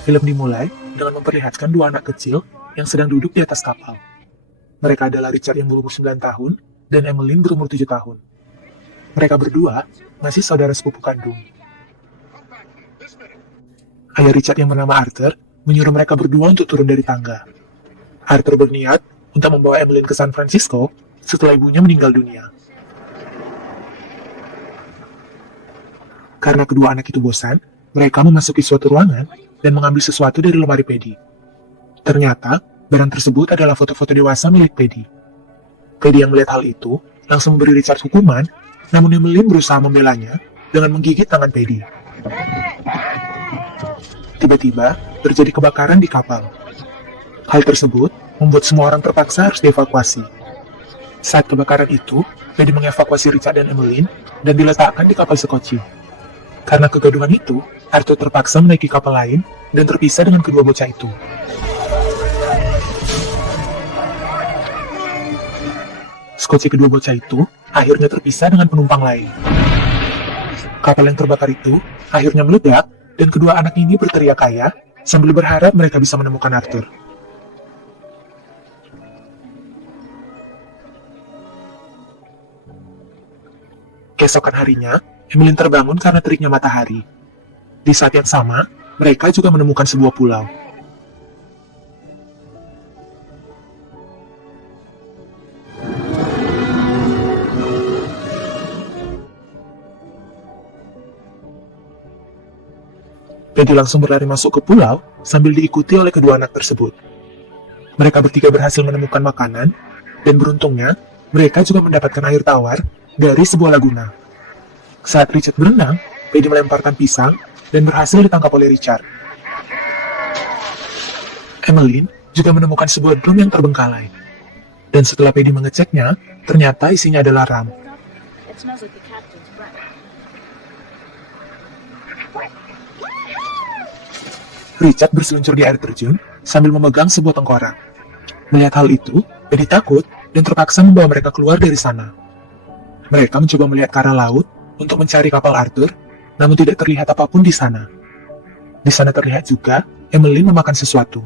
Film dimulai dengan memperlihatkan dua anak kecil yang sedang duduk di atas kapal. Mereka adalah Richard yang berumur 9 tahun dan Emmeline berumur 7 tahun. Mereka berdua masih saudara sepupu kandung. Ayah Richard yang bernama Arthur menyuruh mereka berdua untuk turun dari tangga. Arthur berniat untuk membawa Emmeline ke San Francisco setelah ibunya meninggal dunia. Karena kedua anak itu bosan, mereka memasuki suatu ruangan dan mengambil sesuatu dari lemari Paddy. Ternyata, barang tersebut adalah foto-foto dewasa milik Paddy. Paddy yang melihat hal itu langsung memberi Richard hukuman, namun Emmeline berusaha membelanya dengan menggigit tangan Paddy. Tiba-tiba, terjadi kebakaran di kapal. Hal tersebut membuat semua orang terpaksa harus dievakuasi. Saat kebakaran itu, Paddy mengevakuasi Richard dan Emmeline dan diletakkan di kapal sekoci. Karena kegaduhan itu, Arthur terpaksa menaiki kapal lain dan terpisah dengan kedua bocah itu. Skoci kedua bocah itu akhirnya terpisah dengan penumpang lain. Kapal yang terbakar itu akhirnya meledak dan kedua anak ini berteriak ayah sambil berharap mereka bisa menemukan Arthur. Keesokan harinya, Emmeline terbangun karena teriknya matahari. Di saat yang sama, mereka juga menemukan sebuah pulau. Paddy langsung berlari masuk ke pulau sambil diikuti oleh kedua anak tersebut. Mereka bertiga berhasil menemukan makanan, dan beruntungnya, mereka juga mendapatkan air tawar dari sebuah laguna. Saat Richard berenang, Paddy melemparkan pisang dan berhasil ditangkap oleh Richard. Emmeline juga menemukan sebuah drum yang terbengkalai. Dan setelah Paddy mengeceknya, ternyata isinya adalah ram. It smells like the captain's breath. Richard berseluncur di air terjun sambil memegang sebuah tengkorak. Melihat hal itu, Paddy takut dan terpaksa membawa mereka keluar dari sana. Mereka mencoba melihat ke arah laut untuk mencari kapal Arthur, namun tidak terlihat apapun di sana. Di sana terlihat juga Emmeline memakan sesuatu.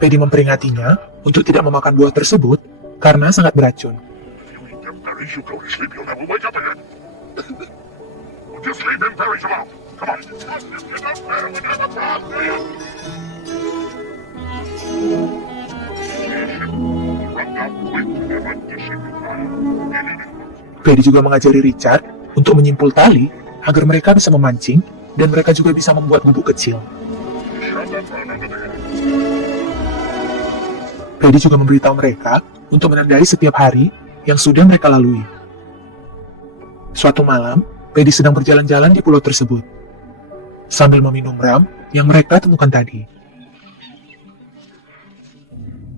Paddy memperingatinya untuk tidak memakan buah tersebut karena sangat beracun. You go to sleep, you'll never wake up again. Just leave him perish alone. Come on. Get up there and have a talk, will you? Run out quick and let the ship fire. Paddy juga mengajari Richard untuk menyimpul tali agar mereka bisa memancing dan mereka juga bisa membuat gubuk kecil. Shove that run under the head. Paddy juga memberitahu mereka untuk menandai setiap hari yang sudah mereka lalui. Suatu malam, Paddy sedang berjalan-jalan di pulau tersebut, sambil meminum ram yang mereka temukan tadi.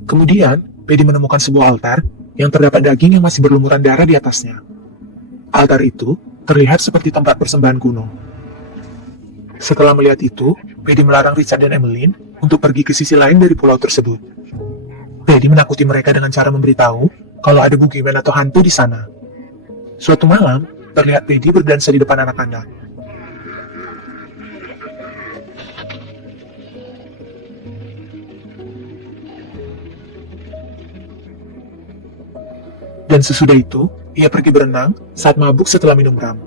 Kemudian, Paddy menemukan sebuah altar yang terdapat daging yang masih berlumuran darah di atasnya. Altar itu terlihat seperti tempat persembahan kuno. Setelah melihat itu, Paddy melarang Richard dan Emmeline untuk pergi ke sisi lain dari pulau tersebut. Paddy menakuti mereka dengan cara memberitahu kalau ada boogeyman atau hantu di sana. Suatu malam, terlihat Paddy berdansa di depan anak-anak. Dan sesudah itu, ia pergi berenang saat mabuk setelah minum ram.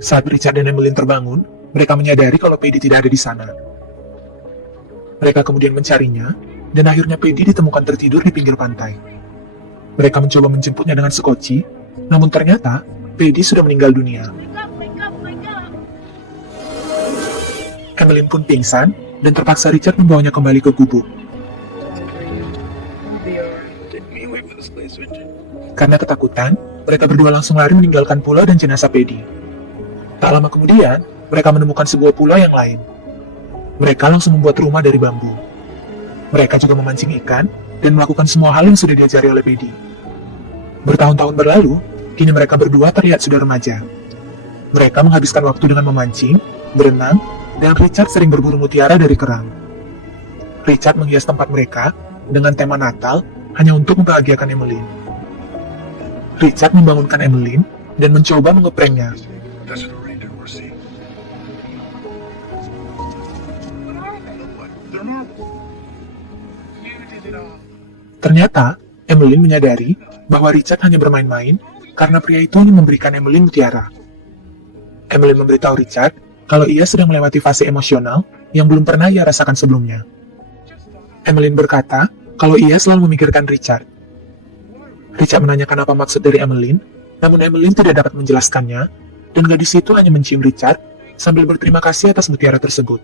Saat Richard dan Emmeline terbangun, mereka menyadari kalau Paddy tidak ada di sana. Mereka kemudian mencarinya, dan akhirnya Paddy ditemukan tertidur di pinggir pantai. Mereka mencoba menjemputnya dengan sekoci, namun ternyata Paddy sudah meninggal dunia. Wake up, wake up, wake up! Emmeline pun pingsan, dan terpaksa Richard membawanya kembali ke gubuk. Karena ketakutan, mereka berdua langsung lari meninggalkan pulau dan jenazah Paddy. Tak lama kemudian, mereka menemukan sebuah pulau yang lain. Mereka langsung membuat rumah dari bambu. Mereka juga memancing ikan dan melakukan semua hal yang sudah diajari oleh Paddy. Bertahun-tahun berlalu, kini mereka berdua terlihat sudah remaja. Mereka menghabiskan waktu dengan memancing, berenang, dan Richard sering berburu mutiara dari kerang. Richard menghias tempat mereka dengan tema Natal hanya untuk membahagiakan Emmeline. Richard membangunkan Emmeline dan mencoba mengeprengnya. That's the reindeer we're seeing. They're marble. Ternyata, Emmeline menyadari bahwa Richard hanya bermain-main karena pria itu hanya memberikan Emmeline mutiara. Emmeline memberitahu Richard kalau ia sedang melewati fase emosional yang belum pernah ia rasakan sebelumnya. Emmeline berkata kalau ia selalu memikirkan Richard. Richard menanyakan apa maksud dari Emmeline, namun Emmeline tidak dapat menjelaskannya, dan gadis itu hanya mencium Richard sambil berterima kasih atas mutiara tersebut.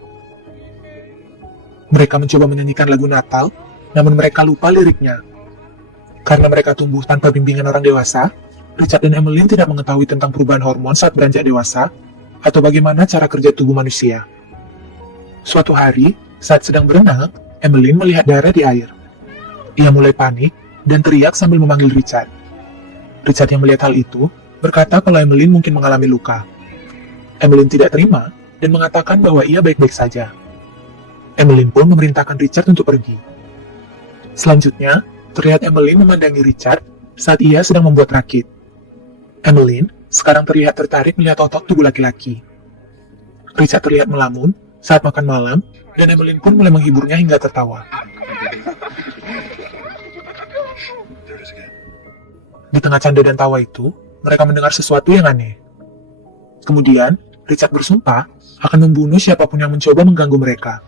Mereka mencoba menyanyikan lagu Natal, namun mereka lupa liriknya. Karena mereka tumbuh tanpa bimbingan orang dewasa, Richard dan Emmeline tidak mengetahui tentang perubahan hormon saat beranjak dewasa, atau bagaimana cara kerja tubuh manusia. Suatu hari, saat sedang berenang, Emmeline melihat darah di air. Ia mulai panik dan teriak sambil memanggil Richard. Richard yang melihat hal itu, berkata kalau Emmeline mungkin mengalami luka. Emmeline tidak terima dan mengatakan bahwa ia baik-baik saja. Emmeline pun memerintahkan Richard untuk pergi. Selanjutnya, terlihat Emmeline memandangi Richard saat ia sedang membuat rakit. Emmeline sekarang terlihat tertarik melihat otot tubuh laki-laki. Richard terlihat melamun saat makan malam, dan Emmeline pun mulai menghiburnya hingga tertawa. Di tengah canda dan tawa itu, mereka mendengar sesuatu yang aneh. Kemudian, Richard bersumpah akan membunuh siapapun yang mencoba mengganggu mereka.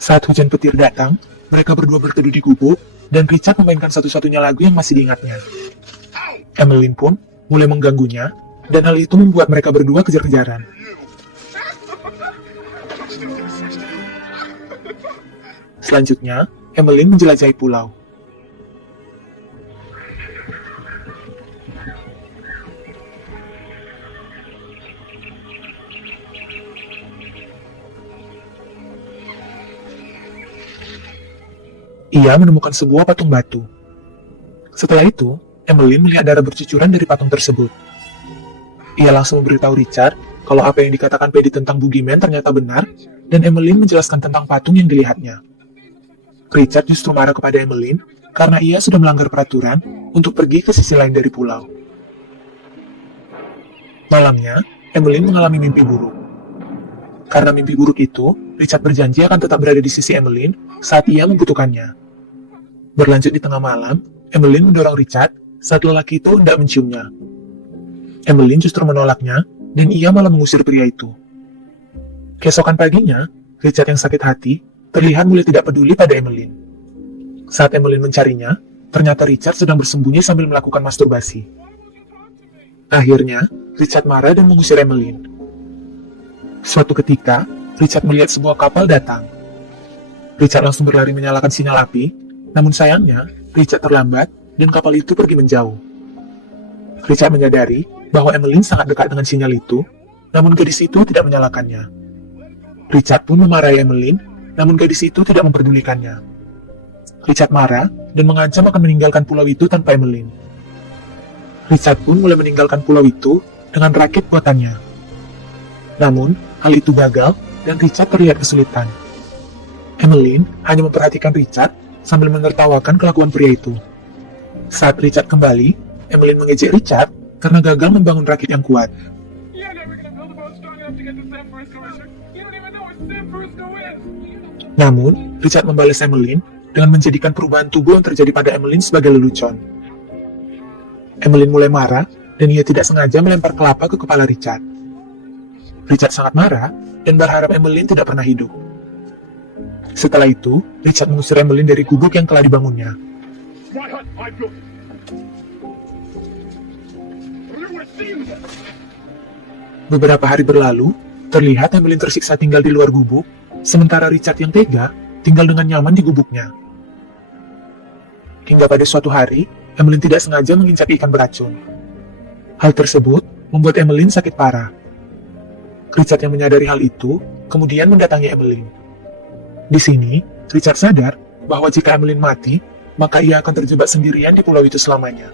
Saat hujan petir datang, mereka berdua berteduh di gubuk, dan Richard memainkan satu-satunya lagu yang masih diingatnya. Emmeline pun mulai mengganggunya, dan hal itu membuat mereka berdua kejar-kejaran. Selanjutnya, Emmeline menjelajahi pulau. Ia menemukan sebuah patung batu. Setelah itu, Emmeline melihat darah bercucuran dari patung tersebut. Ia langsung memberitahu Richard kalau apa yang dikatakan Paddy tentang Boogeyman ternyata benar, dan Emmeline menjelaskan tentang patung yang dilihatnya. Richard justru marah kepada Emmeline karena ia sudah melanggar peraturan untuk pergi ke sisi lain dari pulau. Malamnya, Emmeline mengalami mimpi buruk. Karena mimpi buruk itu, Richard berjanji akan tetap berada di sisi Emmeline saat ia membutuhkannya. Berlanjut di tengah malam, Emmeline mendorong Richard saat lelaki itu hendak menciumnya. Emmeline justru menolaknya, dan ia malah mengusir pria itu. Keesokan paginya, Richard yang sakit hati terlihat mulai tidak peduli pada Emmeline. Saat Emmeline mencarinya, ternyata Richard sedang bersembunyi sambil melakukan masturbasi. Akhirnya, Richard marah dan mengusir Emmeline. Suatu ketika, Richard melihat sebuah kapal datang. Richard langsung berlari menyalakan sinyal api, namun sayangnya, Richard terlambat dan kapal itu pergi menjauh. Richard menyadari bahwa Emmeline sangat dekat dengan sinyal itu, namun gadis itu tidak menyalakannya. Richard pun memarahi Emmeline, namun gadis itu tidak memperdulikannya. Richard marah dan mengancam akan meninggalkan pulau itu tanpa Emmeline. Richard pun mulai meninggalkan pulau itu dengan rakit buatannya. Namun, hal itu gagal dan Richard terlihat kesulitan. Emmeline hanya memperhatikan Richard sambil menertawakan kelakuan pria itu. Saat Richard kembali, Emmeline mengejek Richard karena gagal membangun rakit yang kuat. Namun, Richard membalas Emmeline dengan menjadikan perubahan tubuh yang terjadi pada Emmeline sebagai lelucon. Emmeline mulai marah dan ia tidak sengaja melempar kelapa ke kepala Richard. Richard sangat marah dan berharap Emmeline tidak pernah hidup. Setelah itu, Richard mengusir Emmeline dari gubuk yang telah dibangunnya. My hut, I built it. You were stealing it. Beberapa hari berlalu, terlihat Emmeline tersiksa tinggal di luar gubuk, sementara Richard yang tega tinggal dengan nyaman di gubuknya. Hingga pada suatu hari, Emmeline tidak sengaja menginjak ikan beracun. Hal tersebut membuat Emmeline sakit parah. Richard yang menyadari hal itu, kemudian mendatangi Emmeline. Di sini, Richard sadar bahwa jika Emmeline mati, maka ia akan terjebak sendirian di pulau itu selamanya.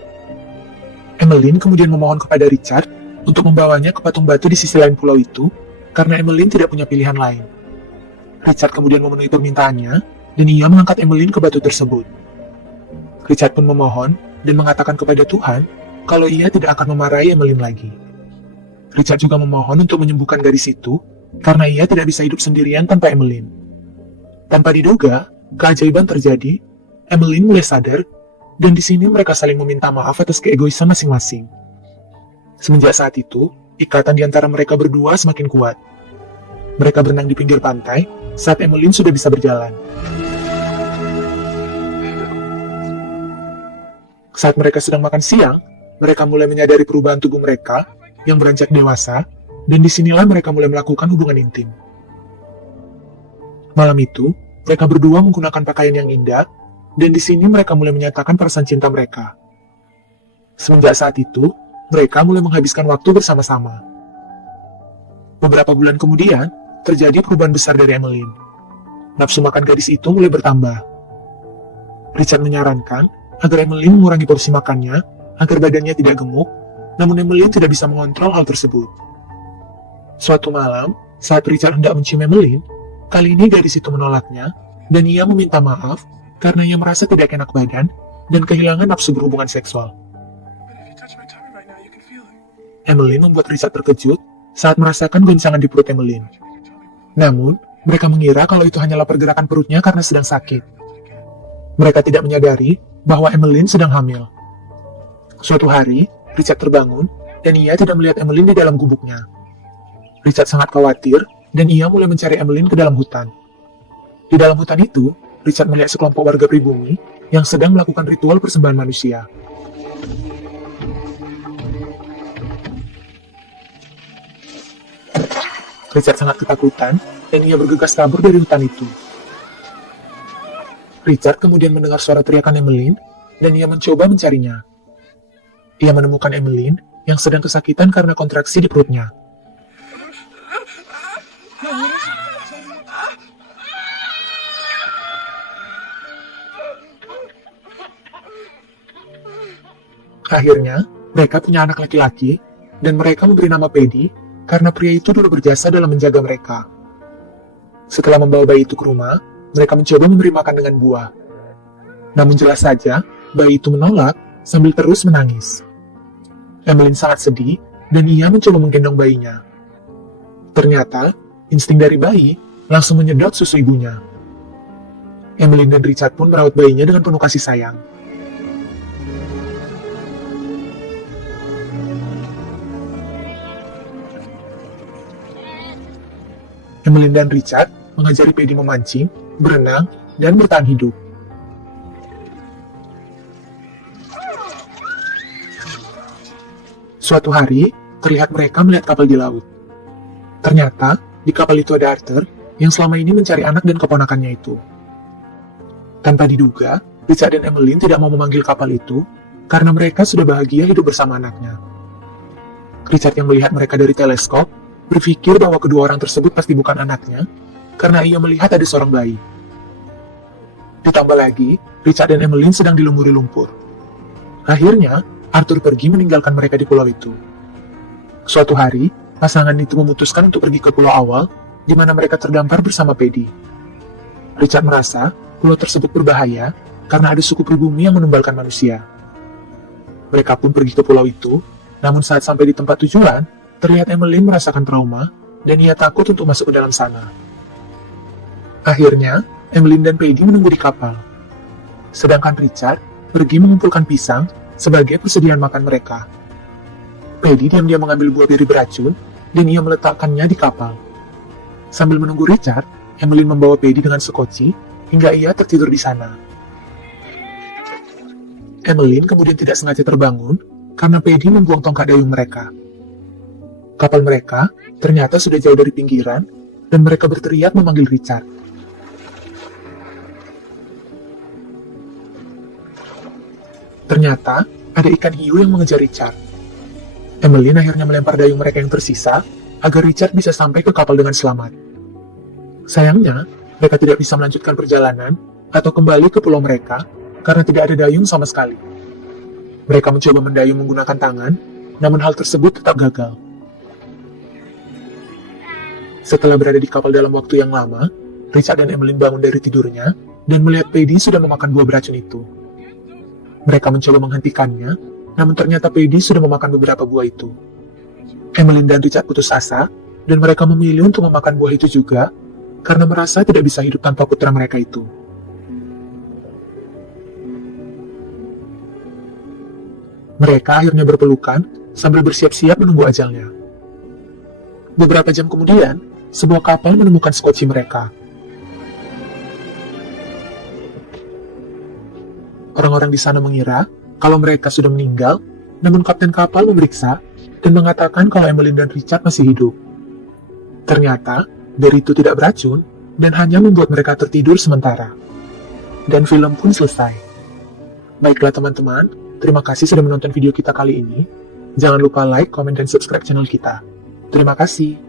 Emmeline kemudian memohon kepada Richard untuk membawanya ke patung batu di sisi lain pulau itu, karena Emmeline tidak punya pilihan lain. Richard kemudian memenuhi permintaannya, dan ia mengangkat Emmeline ke batu tersebut. Richard pun memohon dan mengatakan kepada Tuhan kalau ia tidak akan memarahi Emmeline lagi. Richard juga memohon untuk menyembuhkan gadis itu, karena ia tidak bisa hidup sendirian tanpa Emmeline. Tanpa diduga, keajaiban terjadi. Emmeline mulai sadar, dan di sini mereka saling meminta maaf atas keegoisan masing-masing. Semenjak saat itu, ikatan di antara mereka berdua semakin kuat. Mereka berenang di pinggir pantai saat Emmeline sudah bisa berjalan. Saat mereka sedang makan siang, mereka mulai menyadari perubahan tubuh mereka yang beranjak dewasa, dan disinilah mereka mulai melakukan hubungan intim. Malam itu, mereka berdua menggunakan pakaian yang indah, dan di sini mereka mulai menyatakan perasaan cinta mereka. Semenjak saat itu, mereka mulai menghabiskan waktu bersama-sama. Beberapa bulan kemudian, terjadi perubahan besar dari Emmeline. Nafsu makan gadis itu mulai bertambah. Richard menyarankan agar Emmeline mengurangi porsi makannya, agar badannya tidak gemuk, namun Emmeline tidak bisa mengontrol hal tersebut. Suatu malam, saat Richard hendak mencium Emmeline, kali ini gadis itu menolaknya, dan ia meminta maaf karena ia merasa tidak enak badan dan kehilangan nafsu berhubungan seksual. Emmeline membuat Richard terkejut saat merasakan goncangan di perut Emmeline. Namun, mereka mengira kalau itu hanyalah pergerakan perutnya karena sedang sakit. Mereka tidak menyadari bahwa Emmeline sedang hamil. Suatu hari, Richard terbangun, dan ia tidak melihat Emmeline di dalam gubuknya. Richard sangat khawatir, dan ia mulai mencari Emmeline ke dalam hutan. Di dalam hutan itu, Richard melihat sekelompok warga pribumi yang sedang melakukan ritual persembahan manusia. Richard sangat ketakutan, dan ia bergegas kabur dari hutan itu. Richard kemudian mendengar suara teriakan Emmeline, dan ia mencoba mencarinya. Ia menemukan Emmeline yang sedang kesakitan karena kontraksi di perutnya. Akhirnya, mereka punya anak laki-laki, dan mereka memberi nama Paddy karena pria itu dulu berjasa dalam menjaga mereka. Setelah membawa bayi itu ke rumah, mereka mencoba memberi makan dengan buah. Namun jelas saja, bayi itu menolak sambil terus menangis. Emmeline sangat sedih, dan ia mencoba menggendong bayinya. Ternyata, insting dari bayi langsung menyedot susu ibunya. Emmeline dan Richard pun merawat bayinya dengan penuh kasih sayang. Emmeline dan Richard mengajari Paddy memancing, berenang, dan bertahan hidup. Suatu hari, terlihat mereka melihat kapal di laut. Ternyata, di kapal itu ada Arthur yang selama ini mencari anak dan keponakannya itu. Tanpa diduga, Richard dan Emmeline tidak mau memanggil kapal itu karena mereka sudah bahagia hidup bersama anaknya. Richard yang melihat mereka dari teleskop berpikir bahwa kedua orang tersebut pasti bukan anaknya karena ia melihat ada seorang bayi. Ditambah lagi, Richard dan Emmeline sedang dilumuri lumpur. Akhirnya, Arthur pergi meninggalkan mereka di pulau itu. Suatu hari, pasangan itu memutuskan untuk pergi ke pulau awal, di mana mereka terdampar bersama Paddy. Richard merasa pulau tersebut berbahaya karena ada suku pribumi yang menumbalkan manusia. Mereka pun pergi ke pulau itu, namun saat sampai di tempat tujuan, terlihat Emmeline merasakan trauma, dan ia takut untuk masuk ke dalam sana. Akhirnya, Emmeline dan Paddy menunggu di kapal. Sedangkan Richard pergi mengumpulkan pisang sebagai persediaan makan mereka. Paddy diam-diam mengambil buah beri beracun, dan ia meletakkannya di kapal. Sambil menunggu Richard, Emmeline membawa Paddy dengan sekoci, hingga ia tertidur di sana. Emmeline kemudian tidak sengaja terbangun, karena Paddy membuang tongkat dayung mereka. Kapal mereka ternyata sudah jauh dari pinggiran, dan mereka berteriak memanggil Richard. Ternyata ada ikan hiu yang mengejar Richard. Emmeline akhirnya melempar dayung mereka yang tersisa, agar Richard bisa sampai ke kapal dengan selamat. Sayangnya, mereka tidak bisa melanjutkan perjalanan, atau kembali ke pulau mereka, karena tidak ada dayung sama sekali. Mereka mencoba mendayung menggunakan tangan, namun hal tersebut tetap gagal. Setelah berada di kapal dalam waktu yang lama, Richard dan Emmeline bangun dari tidurnya dan melihat Paddy sudah memakan buah beracun itu. Mereka mencoba menghentikannya, namun ternyata Paddy sudah memakan beberapa buah itu. Emmeline dan Richard putus asa, dan mereka memilih untuk memakan buah itu juga karena merasa tidak bisa hidup tanpa putra mereka itu. Mereka akhirnya berpelukan sambil bersiap-siap menunggu ajalnya. Beberapa jam kemudian, sebuah kapal menemukan skoci mereka. Orang-orang di sana mengira kalau mereka sudah meninggal, namun kapten kapal memeriksa dan mengatakan kalau Emmeline dan Richard masih hidup. Ternyata, beri itu tidak beracun dan hanya membuat mereka tertidur sementara. Dan film pun selesai. Baiklah teman-teman, terima kasih sudah menonton video kita kali ini. Jangan lupa like, komen, dan subscribe channel kita. Terima kasih.